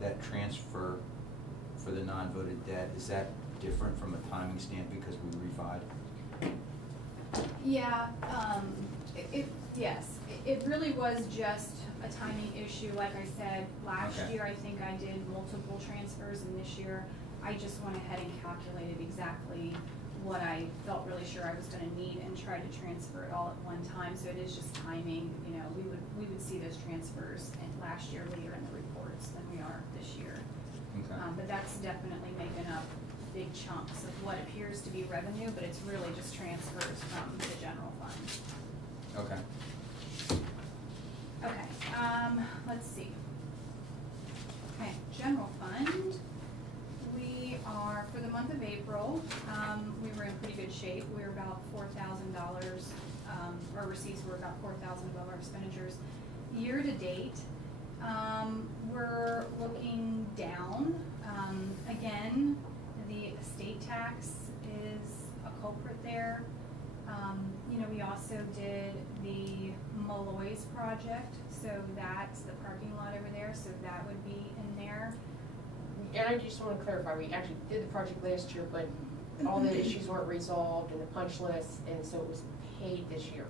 that transfer for the non-voted debt, is that different from a timing stamp because we refied? Yeah, yes, it really was just a timing issue. Like I said, last year I think I did multiple transfers, and this year I just went ahead and calculated exactly what I felt really sure I was gonna need and tried to transfer it all at one time. So it is just timing. You know, we would see those transfers last year later in the reports than we are this year. Okay. But that's definitely making up big chunks of what appears to be revenue, but it's really just transfers from the general fund. Okay. Okay, let's see. Okay, general fund. We are, for the month of April, we were in pretty good shape. We were about $4,000, our receipts were about $4,000 above our expenditures. Year to date, we're looking down. Again, the estate tax is a culprit there. You know, we also did the Malloy's project, so that's the parking lot over there, so that would be in there. And I just want to clarify, we actually did the project last year, but all the issues weren't resolved in the punch list, and so it was paid this year.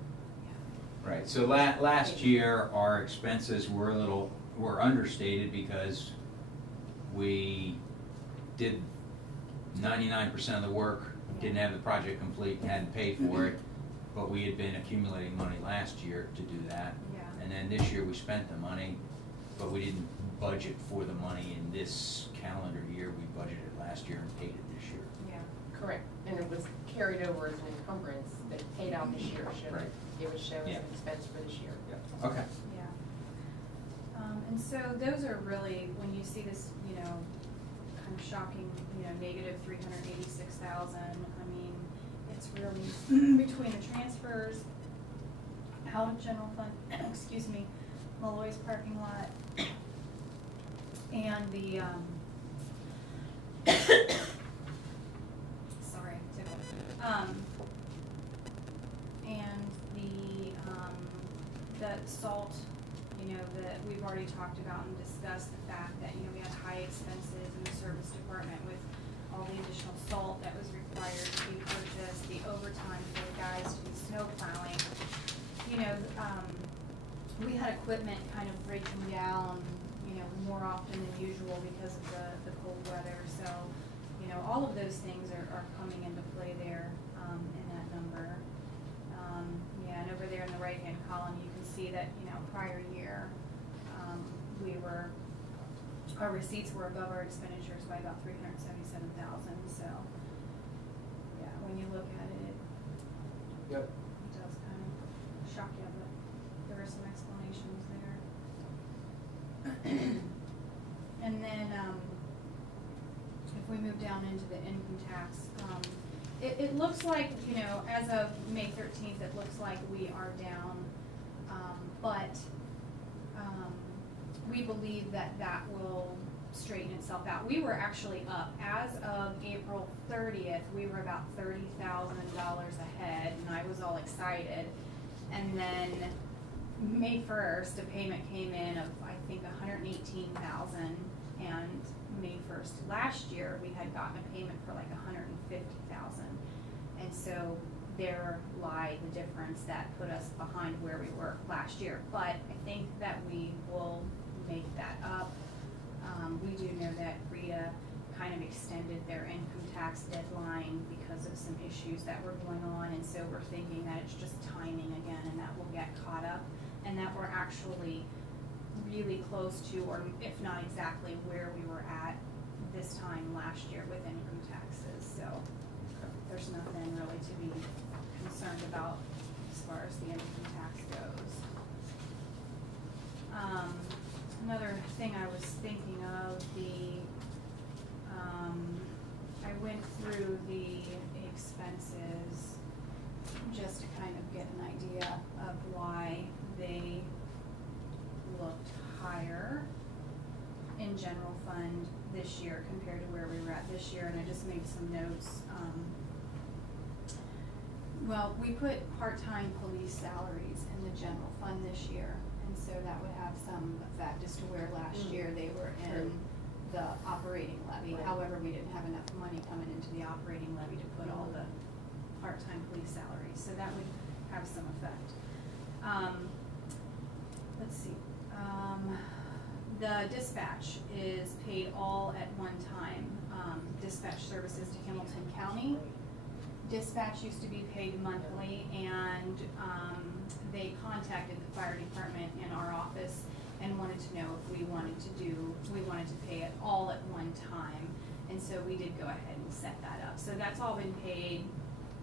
Right, so last year, our expenses were understated because we did 99% of the work, didn't have the project complete, and hadn't paid for it, but we had been accumulating money last year to do that. Yeah. And then this year we spent the money, but we didn't budget for the money in this calendar year. We budgeted last year and paid it this year. Yeah. Correct, and it was carried over as an encumbrance that paid out this year, so Right. it would show as an expense for this year. Yeah. Okay. Yeah. And so those are really, when you see this, you know, kind of shocking, you know, negative 386,000, I mean, it's really between the transfers out of general fund, excuse me, Malloy's parking lot, and the, sorry, and the salt, you know, that we've already talked about and discussed the fact that, you know, we had high expenses in the service department with all the additional salt that was required to be purchased, the overtime for the guys to do snow plowing. You know, we had equipment kind of breaking down, you know, more often than usual because of the cold weather. So, you know, all of those things are coming into play there in that number. Yeah, and over there in the right-hand column, you can see that, you know, prior year, our receipts were above our expenditures by about 377,000. So, yeah, when you look at it, Yep. it does kind of shock you, but there are some explanations there. And then, if we move down into the income tax, it looks like, you know, as of May 13th, it looks like we are down, but we believe that that will straighten itself out. We were actually up. As of April 30th, we were about $30,000 ahead, and I was all excited. And then May 1st, a payment came in of, I think, $118,000, and May 1st last year, we had gotten a payment for like $150,000. And so there lie the difference that put us behind where we were last year. But I think that we will make that up. We do know that RITA kind of extended their income tax deadline because of some issues that were going on, and so we're thinking that it's just timing again, and that we'll get caught up, and that we're actually really close to, or if not exactly where we were at this time last year with income taxes. So there's nothing really to be concerned about as far as the income tax goes. Another thing I was thinking of, I went through the expenses just to kind of get an idea of why they looked higher in general fund this year compared to where we were at this year, and I just made some notes. Well, we put part-time police salaries in the general fund this year, and so that would have some effect as to where last year they were the operating levy. Right. However, we didn't have enough money coming into the operating levy to put all the part-time police salaries, so that would have some effect. Let's see, the dispatch is paid all at one time, dispatch services to Hamilton County. Dispatch used to be paid monthly, and they contacted the fire department in our office and wanted to know if we wanted to pay it all at one time. And so we did go ahead and set that up. So that's all been paid,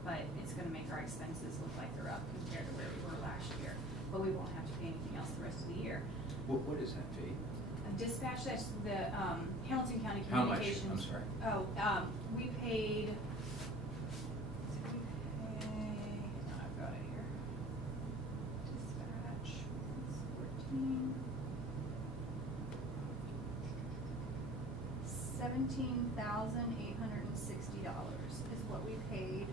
but it's gonna make our expenses look like they're up compared to where we were last year. But we won't have to pay anything else the rest of the year. What is that fee? Dispatch, that's the Hamilton County How much? Communications. I'm sorry. Oh, we paid, I've got it here. Dispatch, it's 14. $17,860 is what we paid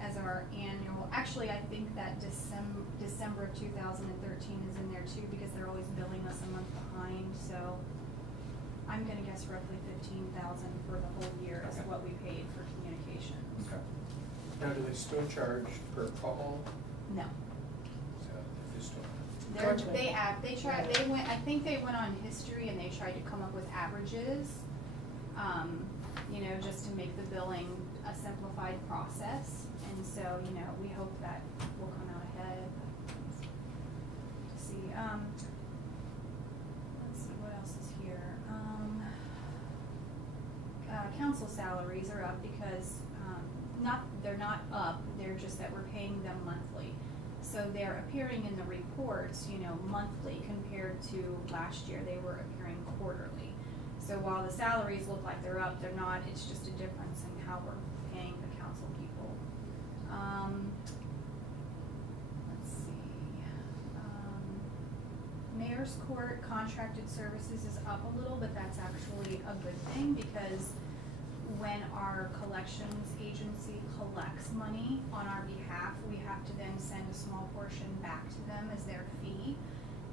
as our annual. Actually, I think that December of 2013 is in there too, because they're always billing us a month behind. So I'm gonna guess roughly 15,000 for the whole year is Okay. what we paid for communications. Okay. Now, do they still charge per call? No. So they just don't. I think they went on history and they tried to come up with averages, just to make the billing a simplified process. And so, we hope that will come out ahead. Let's see, what else is here? Council salaries are up because, they're not up, they're just that we're paying them monthly. So they're appearing in the reports, monthly compared to last year, they were appearing quarterly. So while the salaries look like they're up, they're not, it's just a difference in how we're paying the council people. Let's see, Mayor's Court contracted services is up a little, but that's actually a good thing, because when our collections agency collects money on our behalf, we have to then send a small portion back to them as their fee.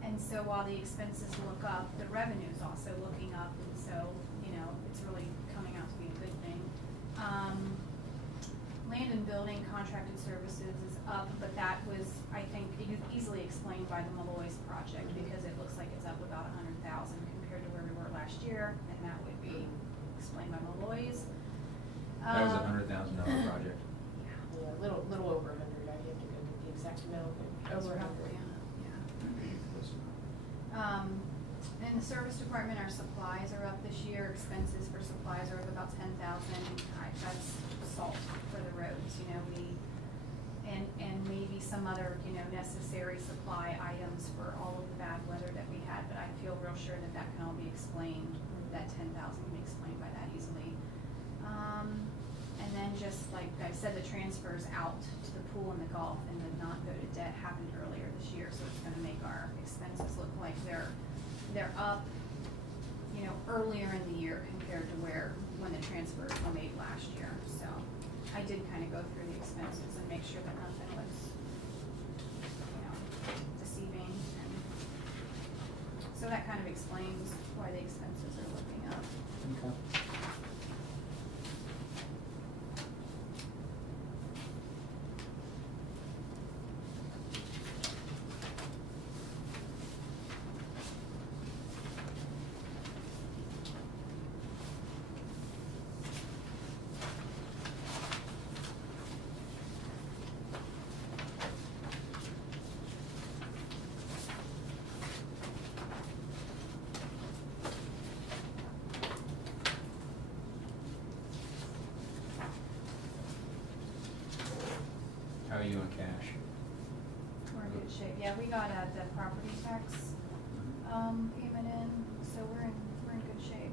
And so while the expenses look up, the revenue's also looking up, and so, it's really coming out to be a good thing. Land and building contracted services is up, but that was, I think, easily explained by the Malloy's project, because it looks like it's up about 100,000 compared to where we were last year, and that would be explained by Malloy's. That was a $100,000 project. Yeah, little over 100, I have to go get the exact amount, but over 100. In the service department, our supplies are up this year. Expenses for supplies are up about 10,000. That's salt for the roads, and maybe some other, necessary supply items for all of the bad weather that we had. But I feel real sure that that can all be explained, that 10,000 can be explained by that easily. And then just like I said, the transfers out to the pool and the golf and the non-voted debt happened earlier this year, so it's gonna make our expenses look like they're up, earlier in the year compared to when the transfers were made last year. So I did kind of go through the expenses and make sure that nothing was, deceiving. And so that kind of explains why the expenses are looking up. Okay. How are you on cash? We're in good shape. Yeah, we got the property tax payment in, so we're in good shape.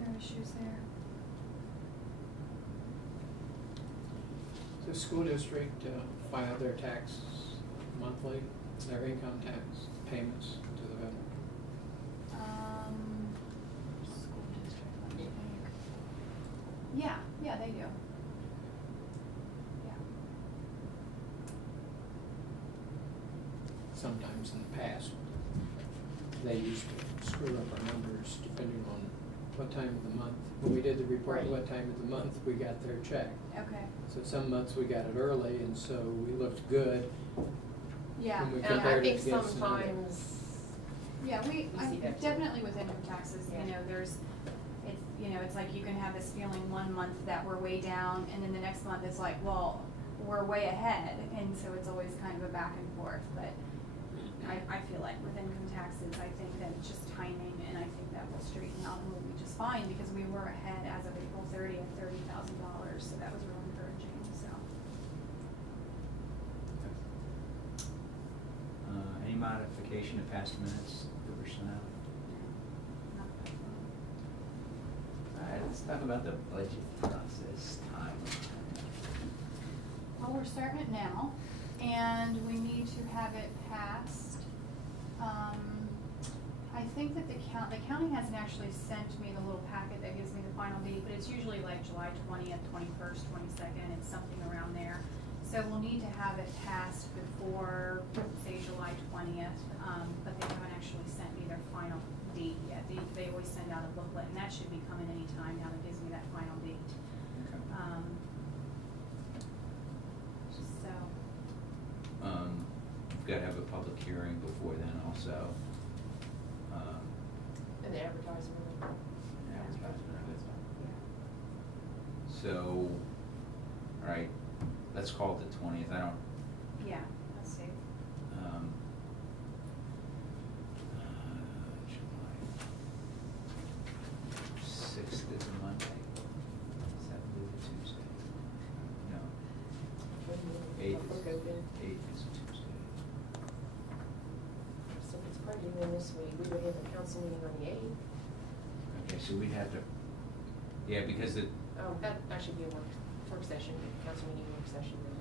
No issues there. Does the school district file their tax monthly, their income tax payments to the vendor? School district, let me think. Yeah, they do. Yeah. Sometimes in the past, they used to screw up our numbers depending on what time of the month. When we did the report, Right. what time of the month we got their check. Okay, So some months we got it early, and so we looked good. yeah. When we And I compared think it against another. sometimes, Yeah, We see that too. definitely with income taxes, Yeah. it's like you can have this feeling one month that we're way down, and then the next month it's like, well, we're way ahead, and so it's always kind of a back and forth, but I feel like with income taxes, I think that it's just timing, and I think that will straighten out and we'll be just fine, because we were ahead as of April 30th, $30,000, so that was real encouraging, so. Any modification of past minutes for personnel? not bad. All right, let's talk about the budget process timeline. Well, we're starting it now, and we need to have it passed. I think that the county hasn't actually sent me the little packet that gives me the final date, but it's usually like July 20th, 21st, 22nd, it's something around there. So we'll need to have it passed before, say, July 20th, but they haven't actually sent me their final date yet. They always send out a booklet, and that should be coming any time now that gives me that final date. Okay. So, We've got to have a public hearing before then also. and the advertisement. Advertisement of it. yeah. So, all right, let's call it the 20th. I don't, Yeah, let's see. July 6th is a Monday. 7th is a Tuesday. No, 8th Book is, open. 8th is a Tuesday. So it's probably even this week, we would have a council meeting on the 8th. Okay, so we'd have to, yeah, because the, Oh, that should be a work session, council meeting work session then.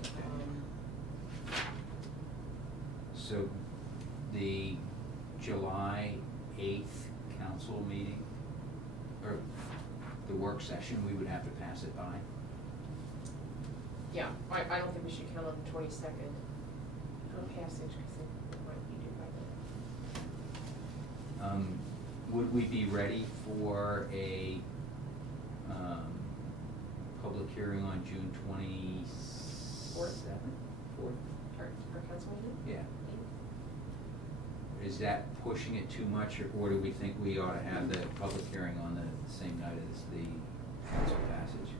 Okay. So the July 8th council meeting, or the work session, we would have to pass it by? Yeah, I don't think we should count on the 22nd. Passage, because it might be due by then. Would we be ready for a public hearing on June 27th? Fourth. 4th? Our council meeting? Yeah. Is that pushing it too much, or do we think we ought to have the public hearing on the same night as the council passage?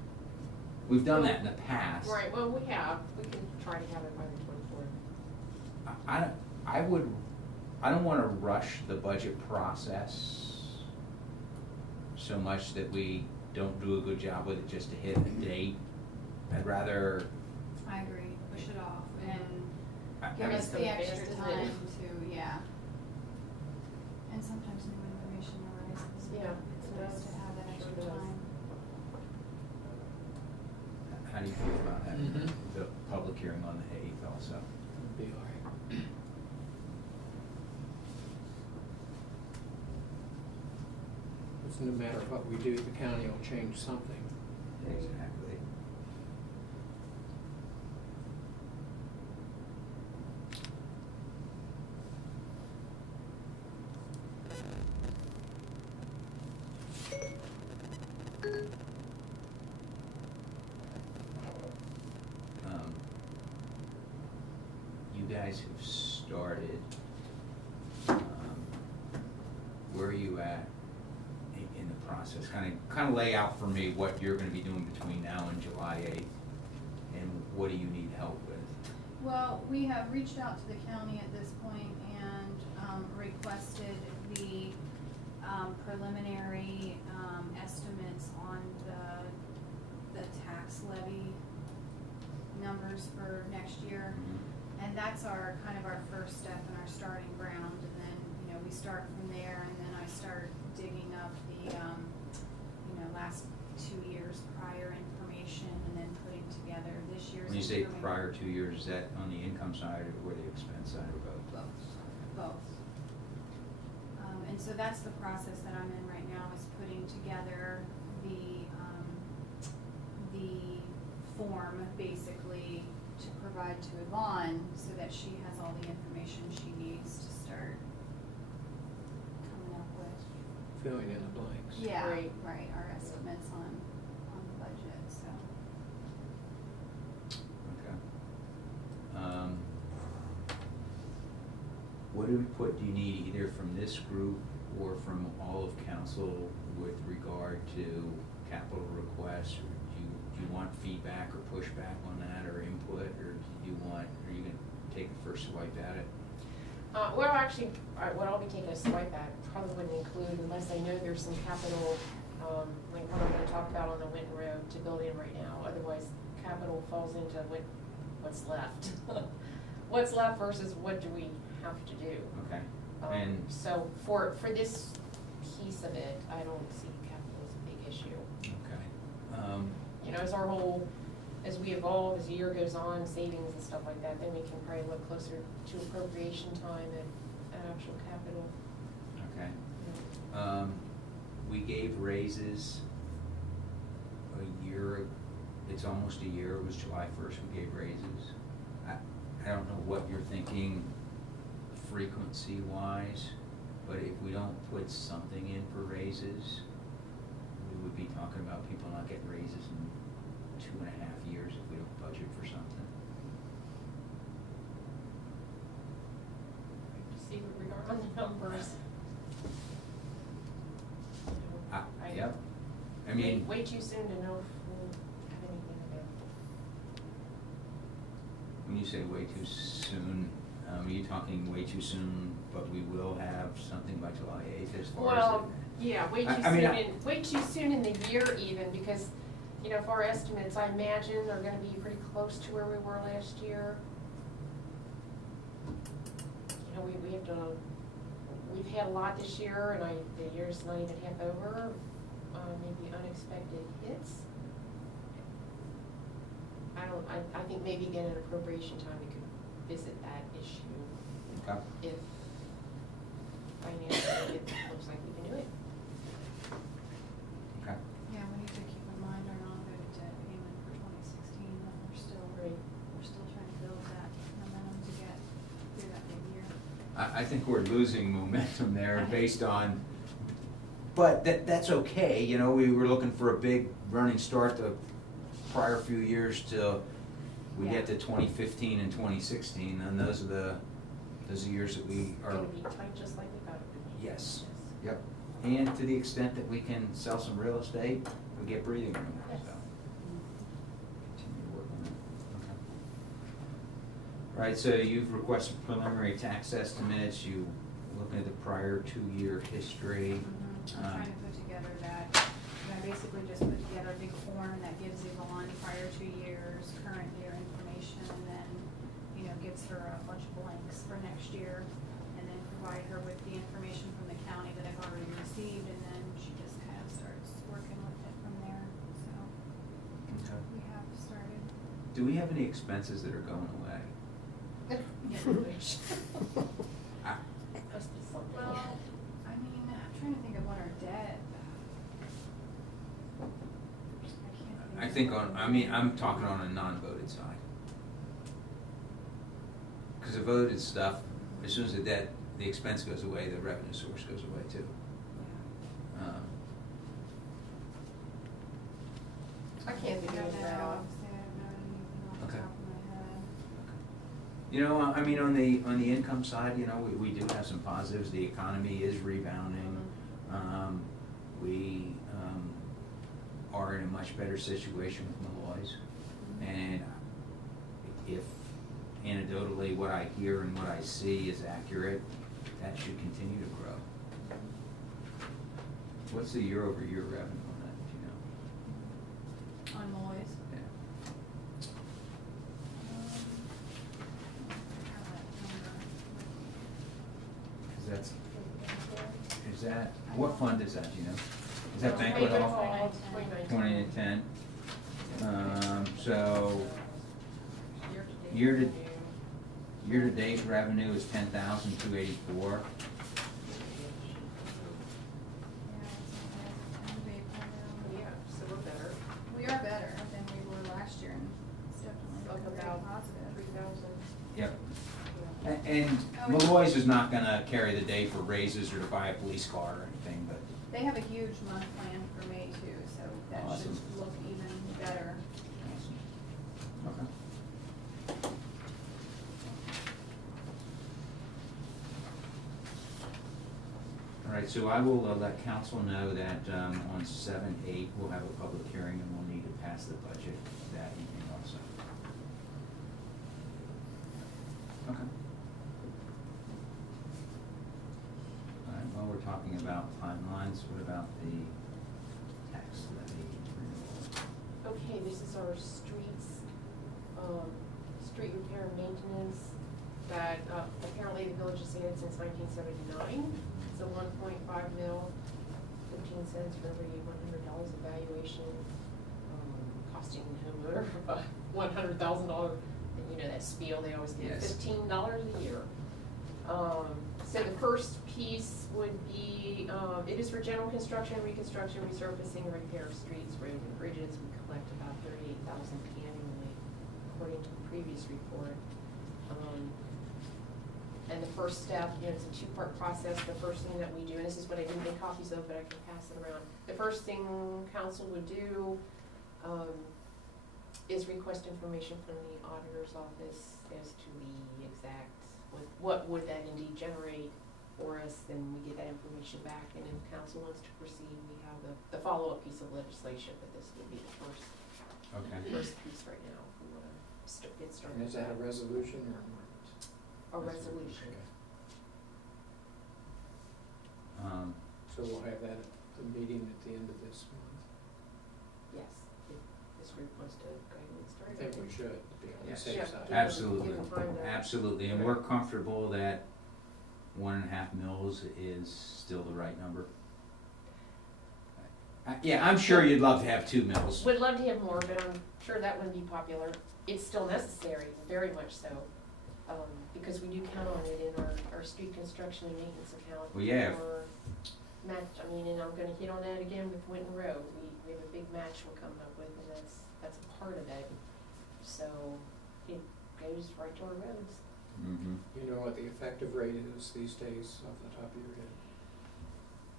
We've done that in the past. Right, well, we can try to have it by the 24th. I don't wanna rush the budget process so much that we don't do a good job with it just to hit a date. I'd rather, I agree, push it off and I give mean, us the extra Fast, isn't time it? to, yeah. And sometimes new information arises. Yeah, It's it nice does. to have that Sure extra does. time. how do you feel about having Mhm. the public hearing on the 8th also? It'd be all right. It's no matter what we do, the county will change something. Exactly. You guys have started, where are you at in the process? Kind of lay out for me what you're gonna be doing between now and July 8th, and what do you need help with? Well, we have reached out to the county at this point and requested the preliminary estimates on the tax levy numbers for next year. And that's our, kind of our first step and our starting ground, and then, we start from there, and then I start digging up the, last 2 years prior information, and then putting together this year's. When you say information. prior 2 years, is that on the income side or the expense side or both? Both. And so that's the process that I'm in right now, is putting together the form, basically, to provide to Yvonne, so that she has all the information she needs to start filling in the blanks. Yeah, Right. right, our estimates on the budget, so. Okay. What do you need either from this group or from all of council with regard to capital requests? Or do you want feedback or pushback on that, or input, or are you gonna take a first swipe at it? Well, actually, what I'll be taking a swipe at probably wouldn't include, unless I know there's some capital, like what I'm gonna talk about on the Winton Road to build in right now. Otherwise, capital falls into what's left. What's left versus what do we have to do? Okay. And So for this piece of it, I don't see capital as a big issue. okay. You know, as we evolve, as the year goes on, savings and stuff like that, then we can probably look closer to appropriation time and actual capital. Okay. We gave raises a year, it's almost a year, it was July 1st we gave raises. I don't know what you're thinking frequency wise, but if we don't put something in for raises, we would be talking about people not getting raises in 2.5 years if we don't budget for something. See what we are on the numbers. Yep. I mean, Way too soon to know if we'll have anything available. when you say way too soon, are you talking way too soon, but we will have something by July 8th as far as? Well, yeah, way too I mean, way too soon in the year even, because, you know, if our estimates, I imagine, are gonna be pretty close to where we were last year. You know, we've had a lot this year, and the year's not even half over, maybe unexpected hits. I think maybe again at appropriation time, we could visit that issue. Okay. If financially it looks like we can do it. Okay. Yeah, we need to keep in mind our non-voted debt payment for 2016, that we're still trying to build that momentum to get through that big year. I think we're losing momentum there based on, but that's okay, you know, we were looking for a big running start the prior few years till we get to 2015 and 2016, and those are the years that we It's are. gonna be tight just like we thought it would be. Yes, yep, and to the extent that we can sell some real estate, we get breathing room, Yes. so. Continue to work on that, okay. Right, so you've requested preliminary tax estimates, you looking at the prior 2-year history. I'm trying to put together that, I basically just put together a big form that gives Yvonne prior 2 years, current year information, and then, you know, gives her a bunch of blanks for next year, and then provide her with the information from the county that I've already received, and then she just kind of starts working with it from there, so Okay. we have started. Do we have any expenses that are going away? Yeah, we wish. I- Must be something. Well, I mean, I'm trying to think of what our debt. I think I'm talking on a non-voted side. Because the voted stuff, as soon as the expense goes away, the revenue source goes away too. I can't think of that off. Okay. Top of my head. You know, I mean, on the income side, you know, we do have some positives. The economy is rebounding. We are in a much better situation with Malloy's. And if anecdotally what I hear and what I see is accurate, that should continue to grow. What's the year-over-year revenue on that, do you know? On Moyes. Yeah. I have that number. 'Cause that's, is that, what fund is that, do you know? Is that banquet hall? 20 and 10. So year-to-date revenue is 10,284. Yeah, so we're better. We are better than we were last year, and it's definitely Up looking very about positive. 3,000. Yep. And Oh, employees is not gonna carry the day for raises or to buy a police car or anything, but. They have a huge month plan for May too, so that should Awesome. look even better. Okay. All right, so I will let council know that on 7/8, we'll have a public hearing and we'll need to pass the budget that evening also. Okay. All right, while we're talking about timelines, what about the tax levy renewal? Okay, this is our streets, street repair and maintenance that apparently the village has had since 1979. It's a 1.5 mil, 15 cents for every $100 evaluation, costing the homeowner $100,000. And you know that spiel, they always get Yes. $15 a year. So the first piece would be, it is for general construction, reconstruction, resurfacing, and repair of streets, roads, and bridges. We collect about 38,000 annually, according to the previous report. And the first step, you know, it's a two-part process. The first thing that we do, and this is what I didn't make copies of, but I can pass it around. The first thing council would do is request information from the auditor's office as to the exact, what would that indeed generate for us. Then we get that information back, and if council wants to proceed, we have the follow-up piece of legislation, but this would be the first piece right now. If we want to get started. And is that a resolution or an ordinance? A resolution. So we'll have that at the meeting at the end of this month. Yes, if this group wants to go ahead and get I started. think we should, to be on the Yes. safe Yeah. side. Absolutely, Give them time to- absolutely, and we're comfortable that 1.5 mils is still the right number. Yeah, I'm sure you'd love to have 2 mils. Would love to have more, but I'm sure that wouldn't be popular. It's still necessary, very much so, because we do count on it in our street construction and maintenance account. Well, yeah. For match, I mean, and I'm gonna hit on that again with Winton Road. We have a big match we're coming up with, and that's a part of it. So it goes right to our roads. Mm-hmm. You know what the effective rate is these days off the top of your head?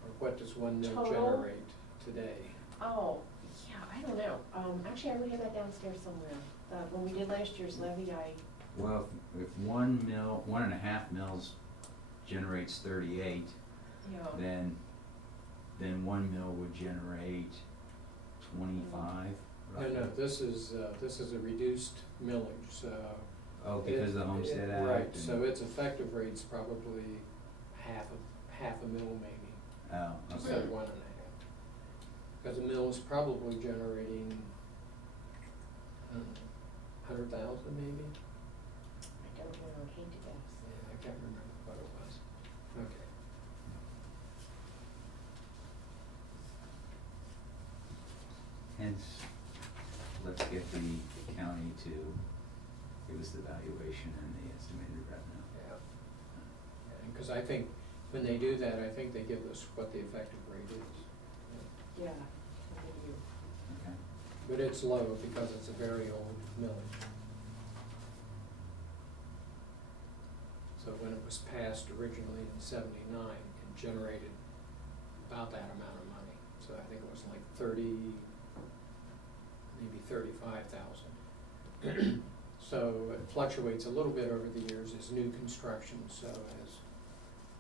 Or what does 1 mil Total? generate today? Oh, yeah, I don't know. Actually, I would have that downstairs somewhere. When we did last year's levy, Well, if 1.5 mils generates 38, you know, then 1 mil would generate 25. No, roughly. this is a reduced millage, so. Oh, because of the Homestead Act. Right, and- so its effective rate's probably half a mil maybe, Oh, instead okay. of 1.5. Because a mill is probably generating, 100,000 maybe? I don't know, I'd hate to guess. Yeah, I can't remember what it was. Okay. Hence, let's get the county to give us the valuation and the estimated revenue. Yeah. Because I think when they do that, I think they give us what the effective rate is. Yeah, I think you. Okay. But it's low because it's a very old millage. So when it was passed originally in '79, it generated about that amount of money. So I think it was like 30, maybe 35,000. So it fluctuates a little bit over the years as new construction. So as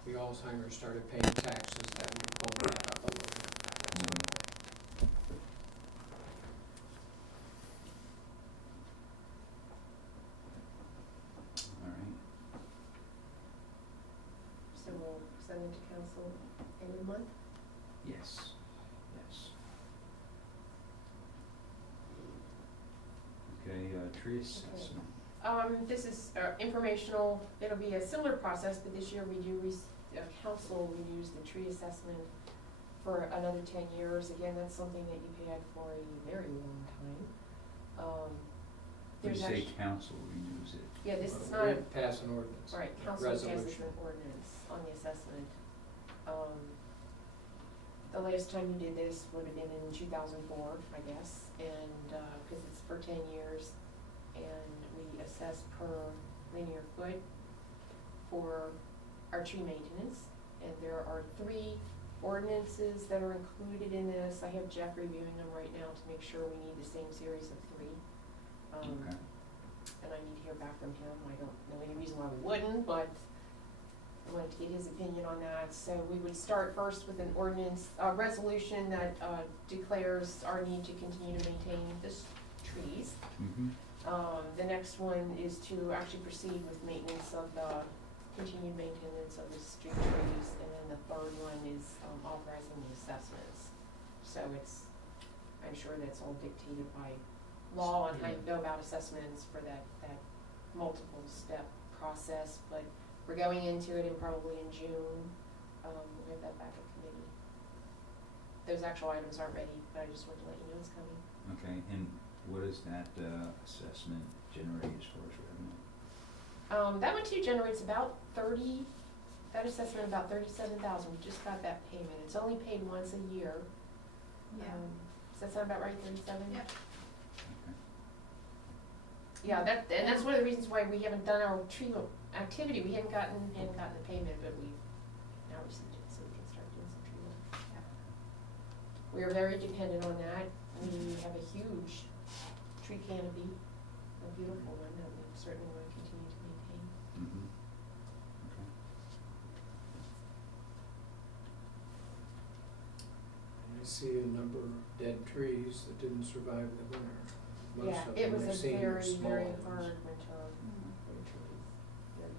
the Alzheimer's started paying taxes, that would bump that up a little bit. That's Mhm. okay. All right. So we'll send it to council end of the month? Yes, yes. Okay, tree assessment. This is informational. It'll be a similar process, but this year we do, council renews the tree assessment for another 10 years. Again, that's something that you've had for a very long time. When you There's say actually, council renews it. yeah, this is Well, not, we pass an ordinance. right, council passes Resolution. an ordinance on the assessment. The last time you did this would have been in 2004, I guess, and, because it's for 10 years, and we assess per linear foot for our tree maintenance, and there are 3 ordinances that are included in this. I have Jeff reviewing them right now to make sure we need the same series of 3. Okay. And I need to hear back from him. I don't know any reason why we wouldn't, but I wanted to get his opinion on that. So we would start first with an ordinance, resolution that declares our need to continue to maintain the trees. Mm-hmm. The next one is to actually proceed with maintenance of the continued maintenance of the street trees, and then the third one is authorizing the assessments. So it's, I'm sure that's all dictated by law on how you go about assessments for that multiple step process, but we're going into it and probably in June, we'll have that back at committee. Those actual items aren't ready, but I just wanted to let you know it's coming. Okay, and what does that assessment generate as far as revenue? That one too generates about that assessment about 37,000, we just got that payment, it's only paid once a year. Yeah. Does that sound about right, 37? Yep. Okay. Yeah, and that's one of the reasons why we haven't done our tree activity, we hadn't gotten the payment, but we've now received it, so we can start doing some tree work. We are very dependent on that, we have a huge tree canopy, a beautiful one that we certainly want to continue to maintain. Mm-hmm. Okay. I see a number of dead trees that didn't survive the winter. Most Yeah, of it them was I've a seen are very, small very ones. hard winter for the trees, very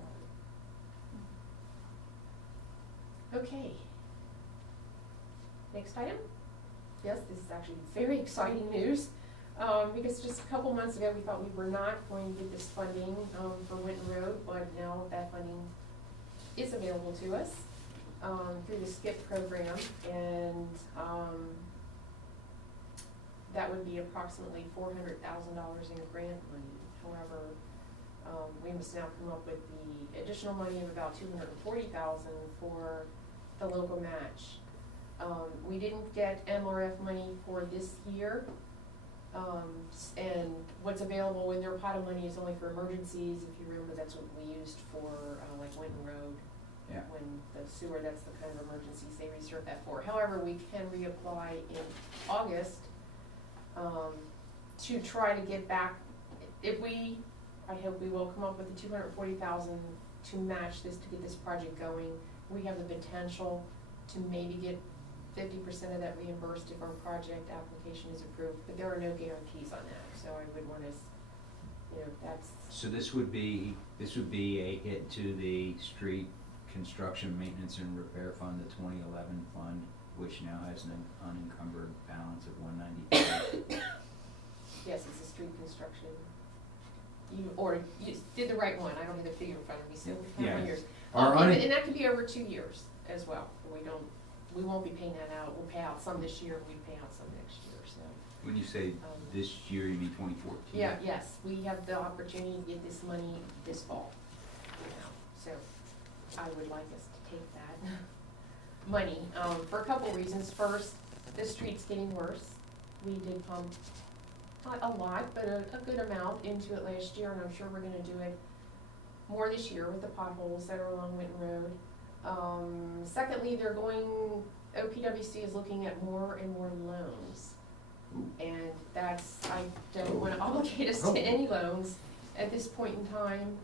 hard. Okay. Next item? Yes, this is actually very exciting news, because just a couple months ago, we thought we were not going to get this funding, for Winton Road, but now that funding is available to us, through the SKIP program, and, that would be approximately $400,000 in grant money. However, we must now come up with the additional money of about $240,000 for the local match. We didn't get MRF money for this year, and what's available in their pot of money is only for emergencies. If you remember, that's what we used for like Winton Road. Yeah. When the sewer, that's the kind of emergencies they reserve that for. However, we can reapply in August to try to get back, I hope we will come up with the $240,000 to match this, to get this project going. We have the potential to maybe get 50% of that reimbursed if our project application is approved, but there are no guarantees on that, so I would want us, that's. So this would be a hit to the street construction maintenance and repair fund, the 2011 fund, which now has an unencumbered balance of $195. Yes, it's a street construction. You did the right one, I don't have the figure in front of me, so how many years? And that could be over 2 years as well. We won't be paying that out, we'll pay out some this year, we pay out some next year, so. When you say this year, you mean 2014? Yeah, yes, we have the opportunity to get this money this fall, so I would like us to take that money, for a couple reasons. First, the street's getting worse. We did pump, not a lot, but a good amount into it last year, and I'm sure we're gonna do it more this year with the potholes that are along Winton Road. Secondly, OPWC is looking at more and more loans. And I don't wanna obligate us to any loans at this point in time.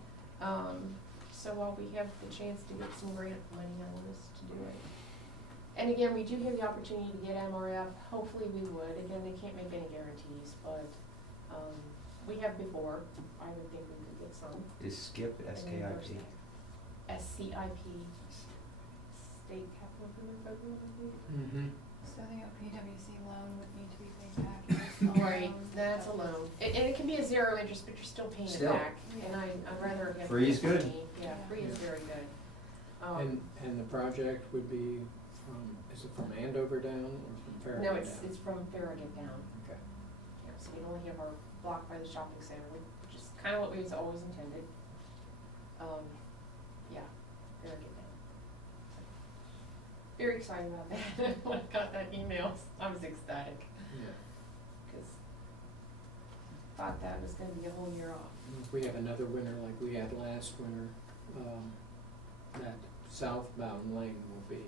So while we have the chance to get some grant money, I want us to do it. And again, we do have the opportunity to get MRF, hopefully we would. Again, they can't make any guarantees, but, we have before. I would think we could get some. Is SKIP, S-K-I-P? SCIP, State Capital Improvement Program, I think. Mm-hmm. So the OPWC loan would need to be paid back. It's a Right, loan. that's a loan. And it can be a 0 interest, but you're still paying it Still. back. And I'd rather have. Free is good. money. Yeah, free is very good. And the project would be is it from Andover down or from Farragut No, down? it's from Farragut down. Okay. Yeah, so we only have our block by the shopping center, which is kind of what we was always intended. Yeah, Farragut down. Very excited about that. When I got that email, I was ecstatic, Yeah. because thought that was gonna be a whole year off. If we have another winter like we had last winter, that southbound lane will be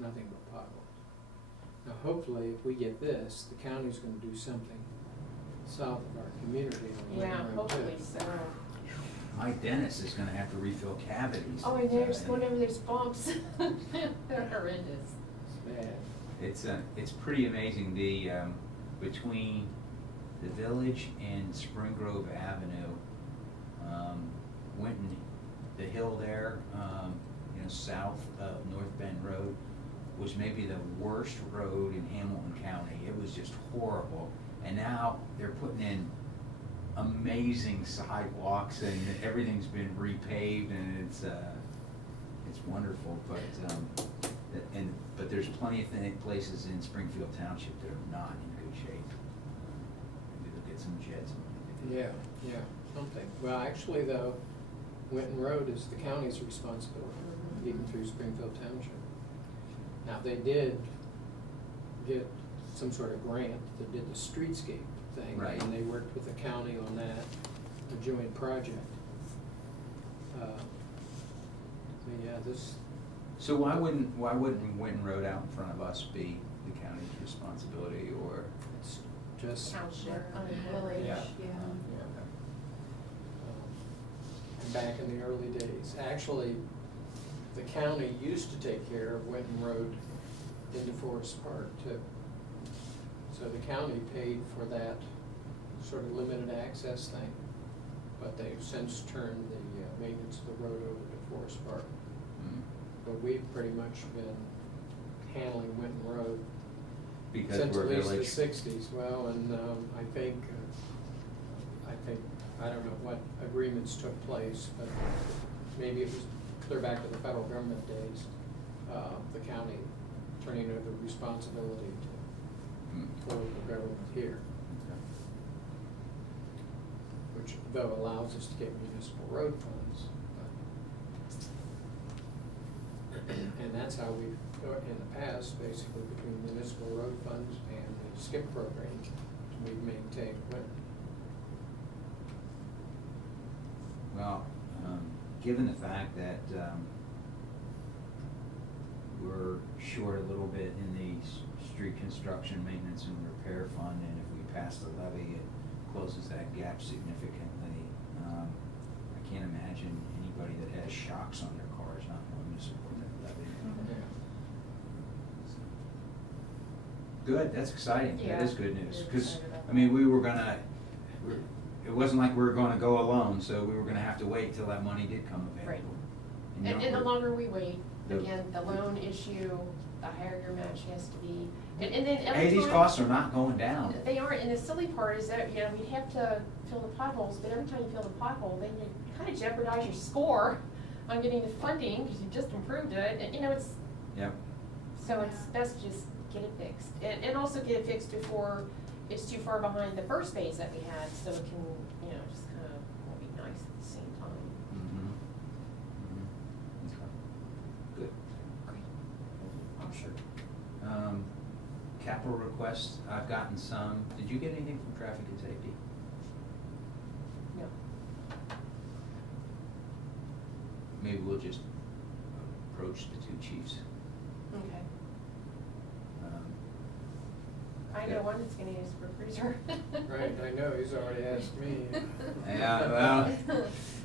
nothing but potholes. Now, hopefully, if we get this, the county's gonna do something south of our community on Lake Yeah, Road hopefully too. so. My dentist is gonna have to refill cavities. Oh, I know, just going over those bumps. They're horrendous. It's bad. It's pretty amazing, between the village and Spring Grove Avenue, Winton, the hill there, south of North Bend Road, was maybe the worst road in Hamilton County. It was just horrible. And now they're putting in amazing sidewalks and everything's been repaved and it's wonderful, but there's plenty of places in Springfield Township that are not in good shape. Maybe they'll get some jets. Yeah, something. Well, actually though, Winton Road is the county's responsibility, even through Springfield Township. Now, they did get some sort of grant that did the streetscape thing. Right. And they worked with the county on that, a joint project. So yeah, So why wouldn't Winton Road out in front of us be the county's responsibility, or? it's just, Township, Village, Yeah. yeah. and back in the early days. Actually, the county used to take care of Winton Road into Forest Park too. So the county paid for that sort of limited access thing, but they've since turned the maintenance of the road over to Forest Park. Mm, But we've pretty much been handling Winton Road Because since we're at a least the village. sixties. Well, and I think, I don't know what agreements took place, but maybe it was clear back to the federal government days, the county turning over the responsibility Mm, to local government here, okay. which though allows us to get municipal road funds. And that's how we've, in the past, basically between municipal road funds and the SKIP program, we've maintained Winton. Well, given the fact that we're short a little bit in the street construction, maintenance, and repair fund, and if we pass the levy, it closes that gap significantly. I can't imagine anybody that has shocks on their cars not wanting to support that levy. Yeah. Good, that's exciting. Yeah, That is good news. we're Because, excited about I mean, that. it wasn't like we were gonna go alone, so we were gonna have to wait till that money did come available. Right. you know, And the we're- longer we wait, The- again, the loan issue, the higher your match has to be. And then every Hey, these time- costs are not going down. They aren't, and the silly part is that, we have to fill the potholes, but every time you fill the pothole, then you kind of jeopardize your score on getting the funding, because you just improved it, and, it's, Yep. so it's best to just get it fixed. And also get it fixed before it's too far behind the first phase that we had, so it can, just kind of be nice at the same time. Mhm. Mhm. Okay. Good. Great. I'm sure. Capital requests, I've gotten some. Did you get anything from traffic and safety? No. Maybe we'll just approach the two chiefs. Okay. Um, I know one that's gonna use for cruiser. Right, I know, he's already asked me. Yeah, well.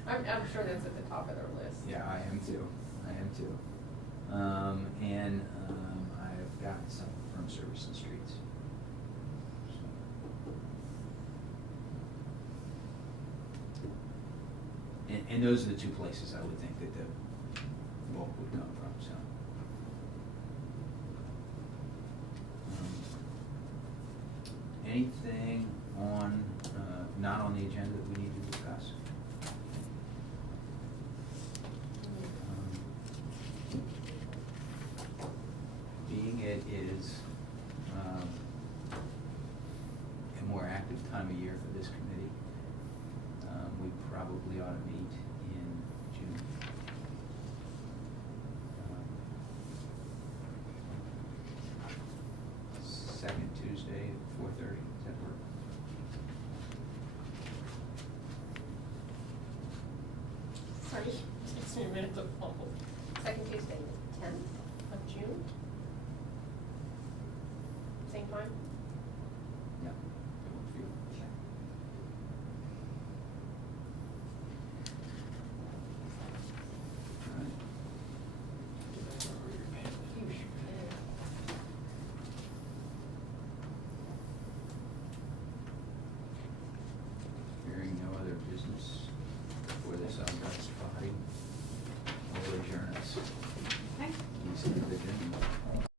I'm sure that's at the top of their list. Yeah, I am too. I've gotten some from Service and Streets. So. And those are the two places I would think that the bulk would come from, so. Anything on, not on the agenda that we need to discuss? Being it is a more active time of year for this committee, we probably ought to meet in June. Second Tuesday at 4:30, does that work? Sorry, it takes me a minute to fumble. Second Tuesday, the 10th of June. Same time?